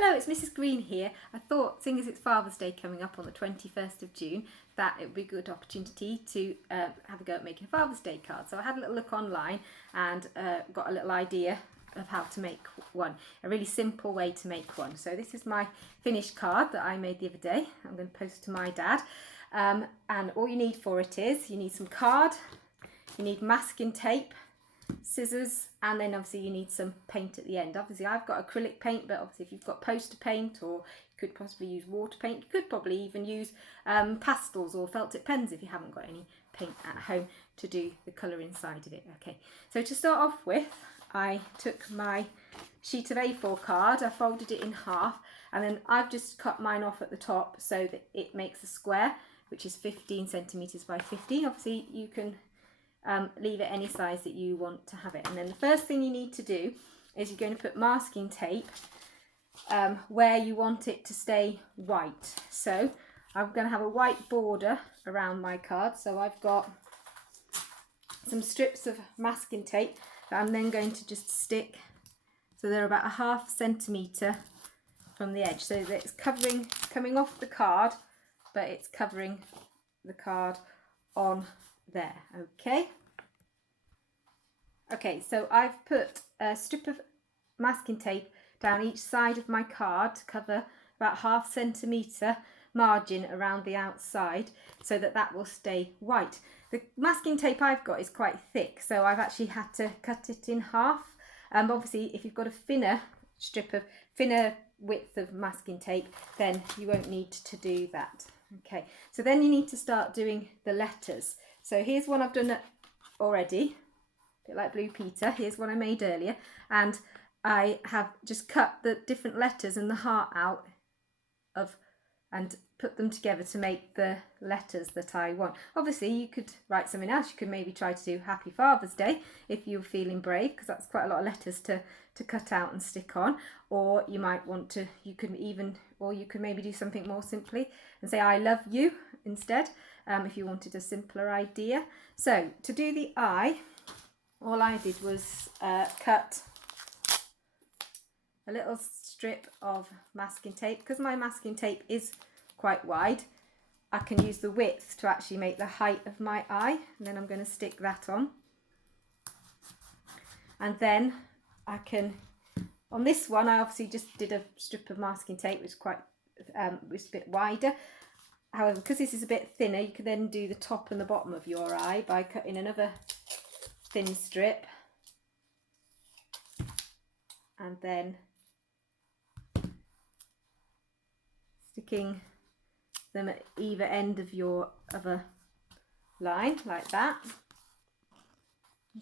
Hello, it's Mrs. Green here. I thought, seeing as it's Father's Day coming up on the 21st of June, that it would be a good opportunity to have a go at making a Father's Day card. So I had a little look online and got a little idea of how to make one. A really simple way to make one. So this is my finished card that I made the other day. I'm going to post to my dad. And all you need for it is, you need some card, you need masking tape, scissors, and then obviously you need some paint at the end. Obviously I've got acrylic paint, but obviously if you've got poster paint, or you could possibly use water paint, you could probably even use pastels or felt tip pens if you haven't got any paint at home to do the colour inside of it. Okay, so to start off with, I took my sheet of A4 card, I folded it in half, and then I've just cut mine off at the top so that it makes a square, which is 15 centimetres by 15. Obviously you can leave it any size that you want to have it. And then the first thing you need to do is you're going to put masking tape where you want it to stay white. So I'm going to have a white border around my card. So I've got some strips of masking tape that I'm then going to just stick, so they're about a ½ centimetre from the edge, so that it's coming off the card, but it's covering the card on there. Okay, so I've put a strip of masking tape down each side of my card to cover about ½ centimetre margin around the outside, so that that will stay white. The masking tape I've got is quite thick, so I've actually had to cut it in half. Obviously if you've got a thinner width of masking tape, then you won't need to do that. Okay, so then you need to start doing the letters. So here's one I've done already, a bit like Blue Peter. Here's one I made earlier, and I have just cut the different letters and the heart out and put them together to make the letters that I want. Obviously you could write something else. You could maybe try to do Happy Father's Day if you're feeling brave, because that's quite a lot of letters to cut out and stick on. Or you might want to, you could maybe do something more simply and say I love you instead, if you wanted a simpler idea. So to do the eye, all I did was cut a little strip of masking tape. Because my masking tape is quite wide, I can use the width to actually make the height of my eye, and then I'm going to stick that on. And then I can, on this one I obviously just did a strip of masking tape which was a bit wider. However, because this is a bit thinner, you can then do the top and the bottom of your eye by cutting another thin strip and then sticking them at either end of your other line like that.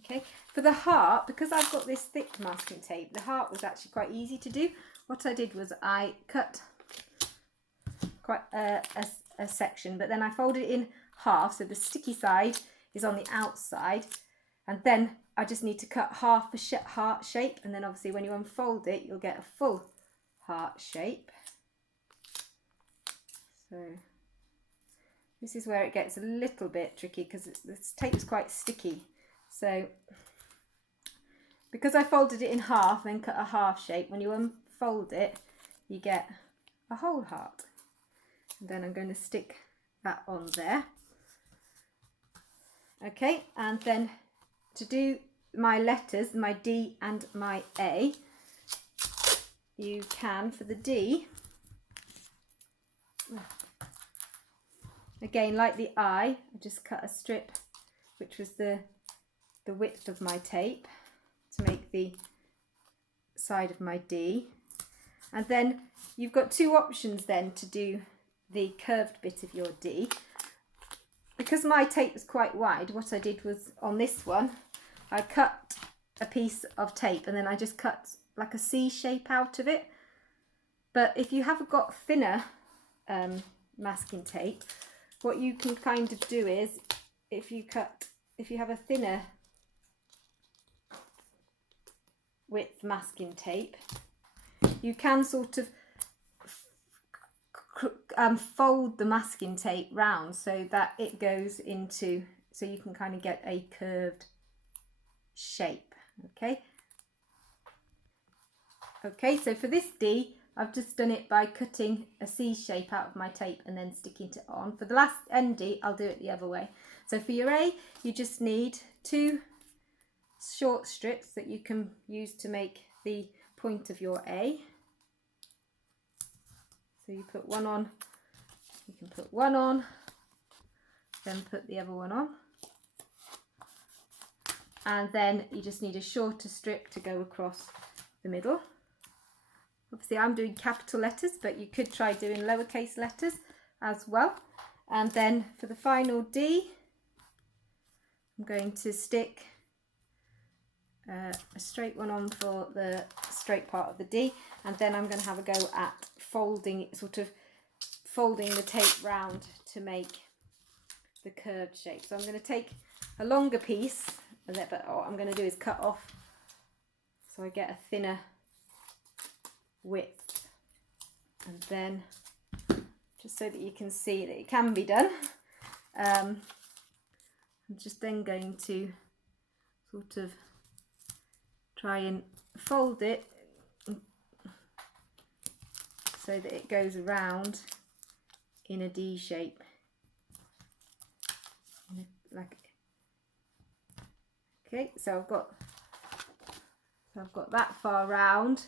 Okay, for the heart, because I've got this thick masking tape, the heart was actually quite easy to do. What I did was I cut quite a section, but then I folded it in half, so the sticky side is on the outside, and then I just need to cut half a heart shape, and then obviously when you unfold it you'll get a full heart shape. So this is where it gets a little bit tricky, because this tape is quite sticky. So because I folded it in half and then cut a half shape, when you unfold it you get a whole heart. And then I'm going to stick that on there. Okay, and then to do my letters, my D and my A, you can, for the D, again like the I just cut a strip which was the width of my tape to make the side of my D. And then you've got two options then to do the curved bit of your D. Because my tape was quite wide, what I did was, on this one I cut a piece of tape and then I just cut like a C shape out of it. But if you haven't got thinner masking tape, what you can kind of do is, if you have a thinner width masking tape, you can sort of fold the masking tape round so that it goes into, so you can kind of get a curved shape. Okay, so for this D I've just done it by cutting a C shape out of my tape and then sticking it on. For the last ND, I'll do it the other way. So for your A, you just need 2 short strips that you can use to make the point of your A. So you put one on, you can put one on, then put the other one on. And then you just need a shorter strip to go across the middle. Obviously I'm doing capital letters, but you could try doing lowercase letters as well. And then for the final D, I'm going to stick a straight one on for the straight part of the D, and then I'm going to have a go at folding, sort of folding the tape round to make the curved shape. So I'm going to take a longer piece, but what I'm going to do is cut off so I get a thinner width, and then just so that you can see that it can be done, I'm just then going to sort of try and fold it so that it goes around in a D shape, like, okay, so I've got that far round.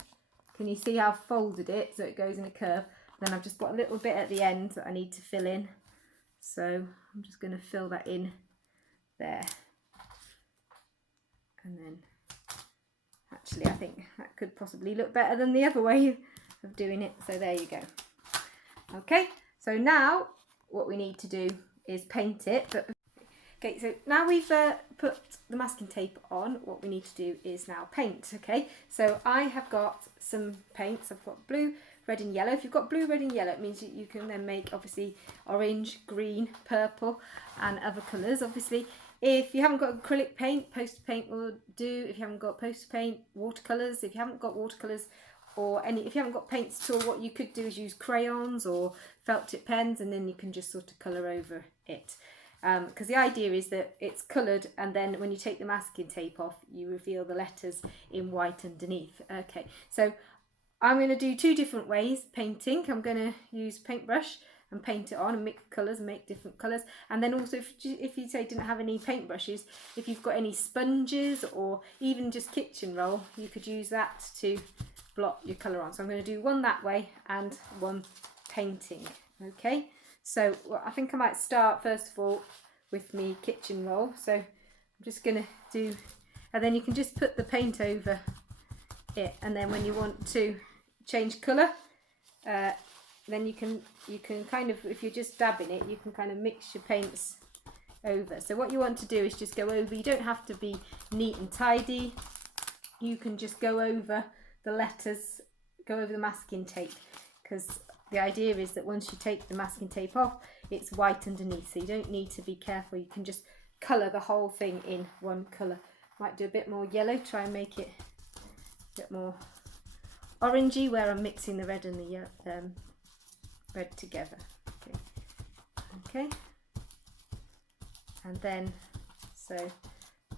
Can you see how I've folded it so it goes in a curve? Then I've just got a little bit at the end that I need to fill in, so I'm just going to fill that in there. And then actually I think that could possibly look better than the other way of doing it, so there you go. Okay, so now what we need to do is paint it. Okay, so now we've put the masking tape on, what we need to do is now paint. Okay, so I have got some paints. I've got blue, red and yellow. If you've got blue, red and yellow, it means that you can then make obviously orange, green, purple and other colours. Obviously if you haven't got acrylic paint, poster paint will do. If you haven't got poster paint, watercolours. If you haven't got watercolours or if you haven't got paints at all, what you could do is use crayons or felt tip pens, and then you can just sort of colour over it. Because the idea is that it's coloured, and then when you take the masking tape off, you reveal the letters in white underneath. Okay, so I'm going to do 2 different ways painting. I'm going to use paintbrush and paint it on and mix colours and make different colours. And then also if you say didn't have any paintbrushes, if you've got any sponges or even just kitchen roll, you could use that to blot your colour on. So I'm going to do one that way and one painting. Okay, so I think I might start first of all with me kitchen roll. So I'm just going to do, and then you can just put the paint over it, and then when you want to change colour, then you can kind of, if you're just dabbing it, you can kind of mix your paints over. So what you want to do is just go over. You don't have to be neat and tidy. You can just go over the letters, go over the masking tape, because the idea is that once you take the masking tape off, it's white underneath, so you don't need to be careful. You can just colour the whole thing in one colour. Might do a bit more yellow, try and make it a bit more orangey where I'm mixing the red and the red together. Okay, and then so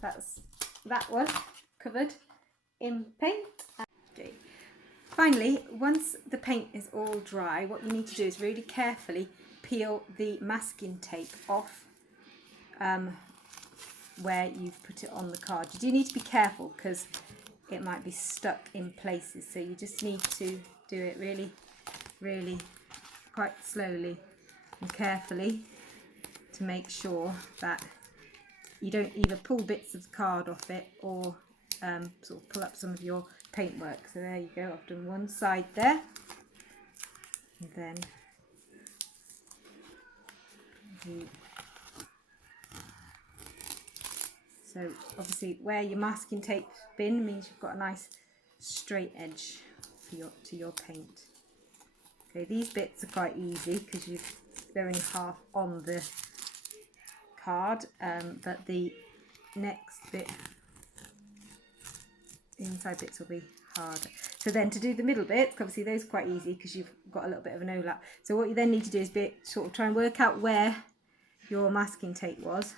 that's that one covered in paint. Okay. Finally, once the paint is all dry, what you need to do is really carefully peel the masking tape off where you've put it on the card. You do need to be careful because it might be stuck in places, so you just need to do it really, really quite slowly and carefully to make sure that you don't either pull bits of the card off it or sort of pull up some of your paintwork. So there you go, I've done one side there, and then so obviously where your masking tape's been means you've got a nice straight edge to your paint. Okay, these bits are quite easy because they're only half on the card, but the next bit, the inside bits will be harder. So then to do the middle bit, obviously those are quite easy because you've got a little bit of an overlap. So what you then need to do is sort of try and work out where your masking tape was,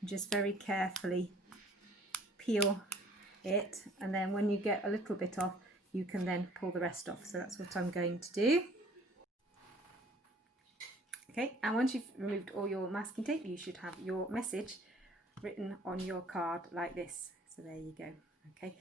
and just very carefully peel it, and then when you get a little bit off, you can then pull the rest off. So that's what I'm going to do. Okay, and once you've removed all your masking tape, you should have your message written on your card like this. So there you go. Okay,